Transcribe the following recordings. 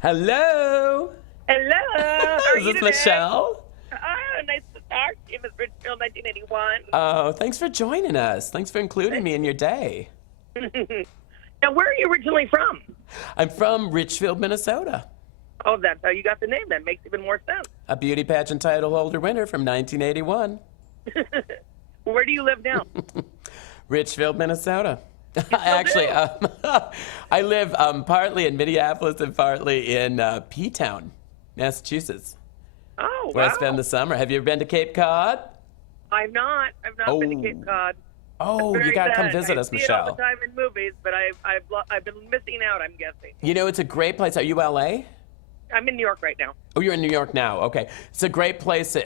Hello. Hello. How are Is you this today? Michelle? Oh, nice to talk to you, Miss Richfield, 1981. Oh, thanks for joining us. Thanks for including me in your day. Now, where are you originally from? I'm from Richfield, Minnesota. Oh, that's how you got the name. That makes even more sense. A beauty pageant title holder winner from 1981. Where do you live now? Richfield, Minnesota. still Actually, do? I live partly in Minneapolis and partly in P-Town, Massachusetts, Oh, where wow. I spend the summer. Have you ever been to Cape Cod? I've not been to Cape Cod. Oh, Very you got to come sad. visit I us, see it all the Michelle. time in movies, but I've been missing out, I'm guessing. You know, it's a great place. Are you LA? I'm in New York right now. Oh, you're in New York now. Okay. It's a great place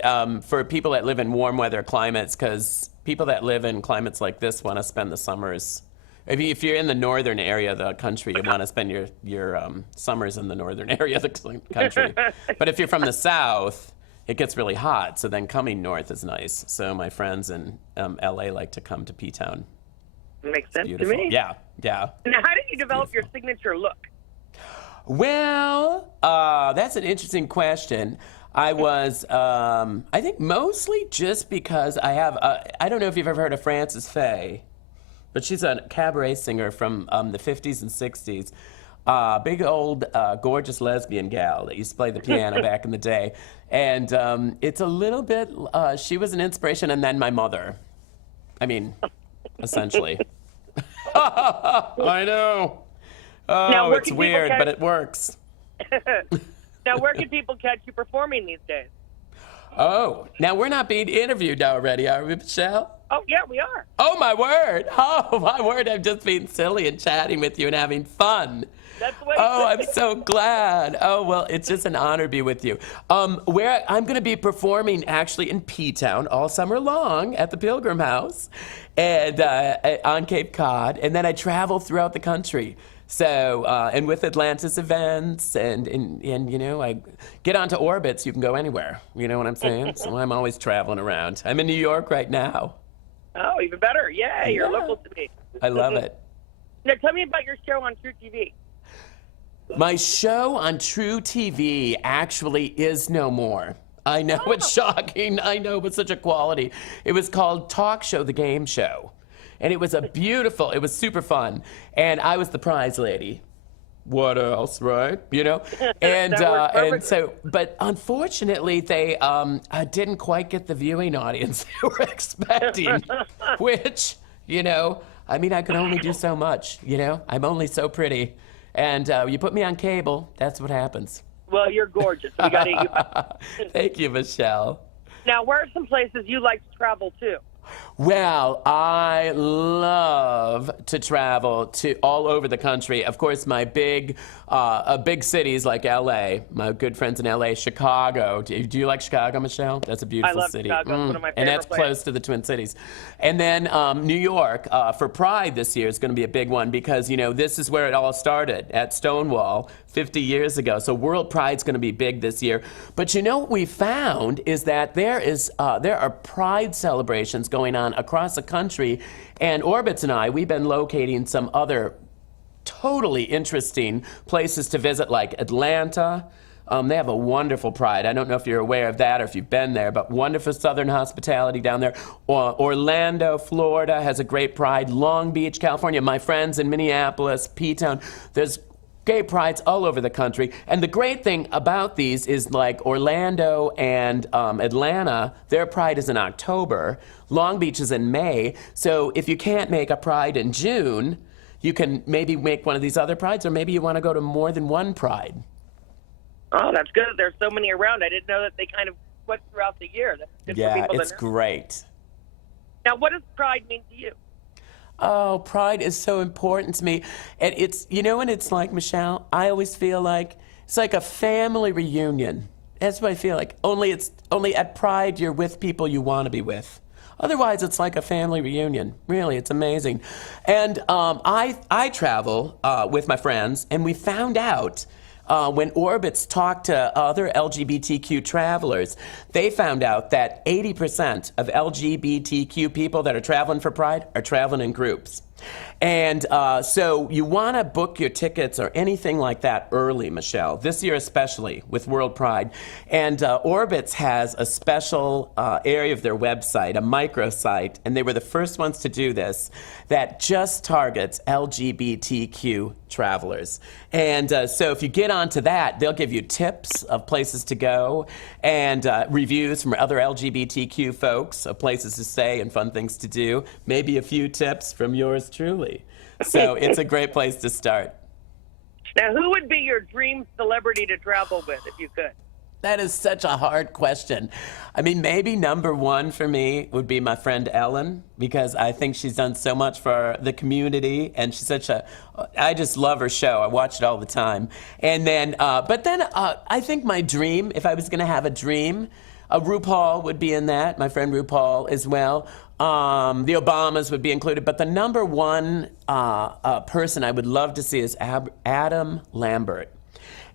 for people that live in warm weather climates, because people that live in climates like this want to spend the summers. If you're in the northern area of the country, you want to spend your summers in the northern area of the country. But if you're from the south, it gets really hot. So then coming north is nice. So my friends in LA like to come to P-Town. Makes sense to Beautiful. me. Yeah, yeah. Now, how did you develop your signature look? Well, that's an interesting question. I was, I think mostly just because I have, I don't know if you've ever heard of Frances Faye, but she's a cabaret singer from the 50s and 60s. Big old gorgeous lesbian gal that used to play the piano back in the day. And it's a little bit, she was an inspiration, and then my mother. I mean, essentially. I know. Now, Oh, where it's can people weird, catch- but it works. Now, where can people catch you performing these days? Oh, now we're not being interviewed already, are we, Michelle? Oh, yeah, we are. Oh, my word. Oh, my word. I'm just being silly and chatting with you and having fun. That's the way Oh, I'm so glad. Oh, well, it's just an honor to be with you. Where I'm going to be performing actually in P-Town all summer long at the Pilgrim House and on Cape Cod. And then I travel throughout the country. So, and with Atlantis events and you know, I get onto orbits, you can go anywhere. You know what I'm saying? So I'm always traveling around. I'm in New York right now. Oh, even better. Yeah, you're Yeah. local to me. I love it. Now, tell me about your show on True TV. My show on True TV actually is no more. I know it's shocking. I know, but such a quality. It was called Talk Show, the Game Show. And it was it was super fun. And I was the prize lady. What else, right? You know? And That works and perfectly. so, but unfortunately, they didn't quite get the viewing audience they were expecting, which, you know, I mean, I can only do so much, you know? I'm only so pretty. And you put me on cable, that's what happens. Well, you're gorgeous. We got to eat you up. Thank you, Michelle. Now, where are some places you like to travel to? Well, I love to travel to all over the country. Of course, my big cities like LA, my good friends in LA, Chicago. Do you like Chicago, Michelle? That's a beautiful I love city. Chicago. It's one of my And favorite that's places. close to the Twin Cities. And then New York for Pride this year is going to be a big one because, you know, this is where it all started at Stonewall 50 years ago. So World Pride's going to be big this year. But you know what we found is that there are Pride celebrations going on across the country. And Orbitz and I, we've been locating some other totally interesting places to visit, like Atlanta. They have a wonderful Pride. I don't know if you're aware of that or if you've been there, but wonderful Southern hospitality down there. Orlando, Florida has a great Pride. Long Beach, California. My friends in Minneapolis, P-Town. There's gay prides all over the country. And the great thing about these is, like Orlando and Atlanta, their Pride is in October. Long Beach is in May. So if you can't make a Pride in June, you can maybe make one of these other prides, or maybe you want to go to more than one Pride. Oh, that's good. There's so many around. I didn't know that they kind of went throughout the year. That's good for Yeah, people it's to know. great. Now, what does Pride mean to you? Oh, Pride is so important to me. And it's, you know what it's like, Michelle? I always feel like it's like a family reunion. That's what I feel like. Only at Pride you're with people you want to be with. Otherwise, it's like a family reunion. Really, it's amazing. And I travel with my friends, and we found out when Orbitz talked to other LGBTQ travelers, they found out that 80% of LGBTQ people that are traveling for Pride are traveling in groups. And so you want to book your tickets or anything like that early, Michelle, this year especially with World Pride. And Orbitz has a special area of their website, a microsite, and they were the first ones to do this, that just targets LGBTQ travelers. And so if you get onto that, they'll give you tips of places to go and reviews from other LGBTQ folks of places to stay and fun things to do. Maybe a few tips from yours truly. So it's a great place to start. Now, who would be your dream celebrity to travel with if you could? That is such a hard question. I mean, maybe number one for me would be my friend Ellen, because I think she's done so much for the community, and she's I just love her show. I watch it all the time. And then, I think my dream, if I was going to have a dream, RuPaul would be in that, my friend RuPaul as well. The Obamas would be included, but the number one person I would love to see is Adam Lambert.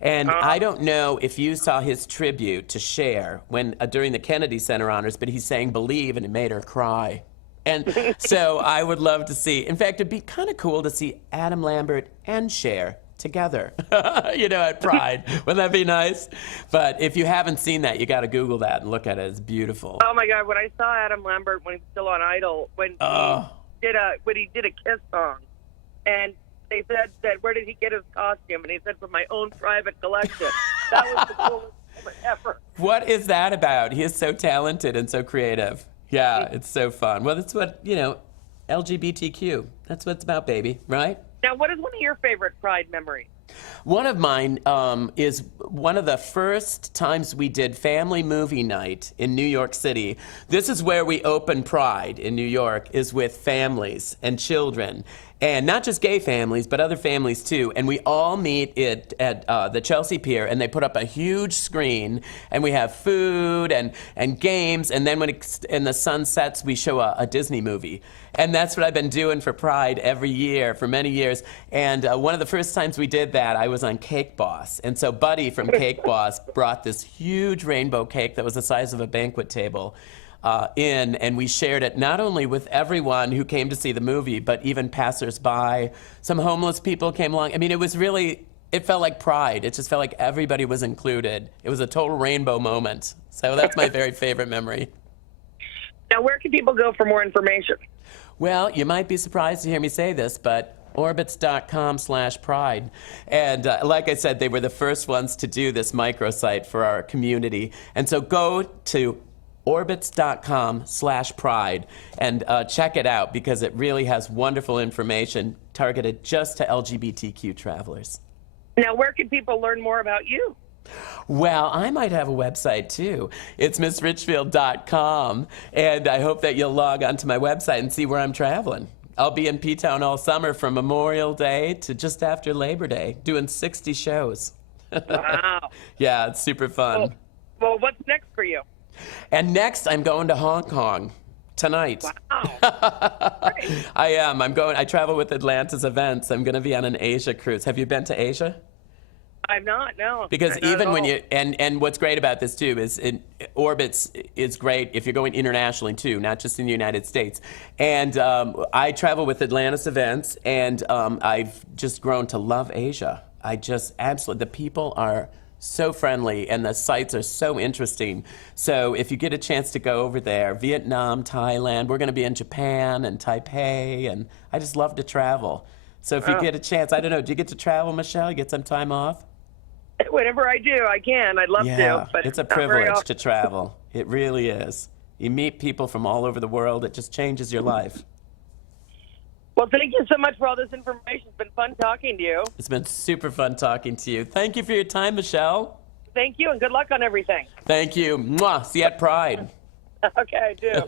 And I don't know if you saw his tribute to Cher when during the Kennedy Center honors, but he sang "Believe" and it made her cry. And so I would love to see. In fact, it'd be kind of cool to see Adam Lambert and Cher together, at Pride. Wouldn't that be nice? But if you haven't seen that, you got to Google that and look at it. It's beautiful. Oh my God! When I saw Adam Lambert when he was still on Idol, when he did a Kiss song, and they said that where did he get his costume? And he said, from my own private collection. That was the coolest moment ever. What is that about? He is so talented and so creative. Yeah, it's so fun. Well, that's what, LGBTQ. That's what it's about, baby, right? Now, what is one of your favorite Pride memories? One of mine is one of the first times we did family movie night in New York City. This is where we open Pride in New York, is with families and children. And not just gay families, but other families too. And we all meet at the Chelsea Pier, and they put up a huge screen, and we have food and games. And then when the sun sets, we show a Disney movie. And that's what I've been doing for Pride every year for many years. And one of the first times we did that, I was on Cake Boss. And so Buddy from Cake Boss brought this huge rainbow cake that was the size of a banquet table and we shared it not only with everyone who came to see the movie, but even passersby. Some homeless people came along. I mean, it felt like Pride. It just felt like everybody was included. It was a total rainbow moment. So that's my very favorite memory. Now, where can people go for more information? Well, you might be surprised to hear me say this, but orbitz.com/pride. And like I said, they were the first ones to do this microsite for our community. And so go to orbitz.com/pride and check it out, because it really has wonderful information targeted just to LGBTQ travelers. Now, where can people learn more about you? Well, I might have a website too. It's missrichfield.com, and I hope that you'll log onto my website and see where I'm traveling. I'll be in P-Town all summer from Memorial Day to just after Labor Day, doing 60 shows. Wow. Yeah, it's super fun. Well, what's next for you? And next, I'm going to Hong Kong tonight. Wow. I am. I travel with Atlantis Events. I'm going to be on an Asia cruise. Have you been to Asia? I'm not, no. Because not even at when all. you, and what's great about this too is Orbitz is great if you're going internationally too, not just in the United States. And I travel with Atlantis Events, and I've just grown to love Asia. I just absolutely, the people are so friendly, and the sites are so interesting. So if you get a chance to go over there, Vietnam, Thailand, we're going to be in Japan and Taipei, and I just love to travel. So if you get a chance, I don't know, do you get to travel, Michelle? You get some time off? Whenever I do, I can. I'd love to. But It's a not very privilege often. to travel. It really is. You meet people from all over the world. It just changes your life. Well, thank you so much for all this information. It's been fun talking to you. It's been super fun talking to you. Thank you for your time, Michelle. Thank you, and good luck on everything. Thank you. Mwah. See you at Pride. Okay, I do.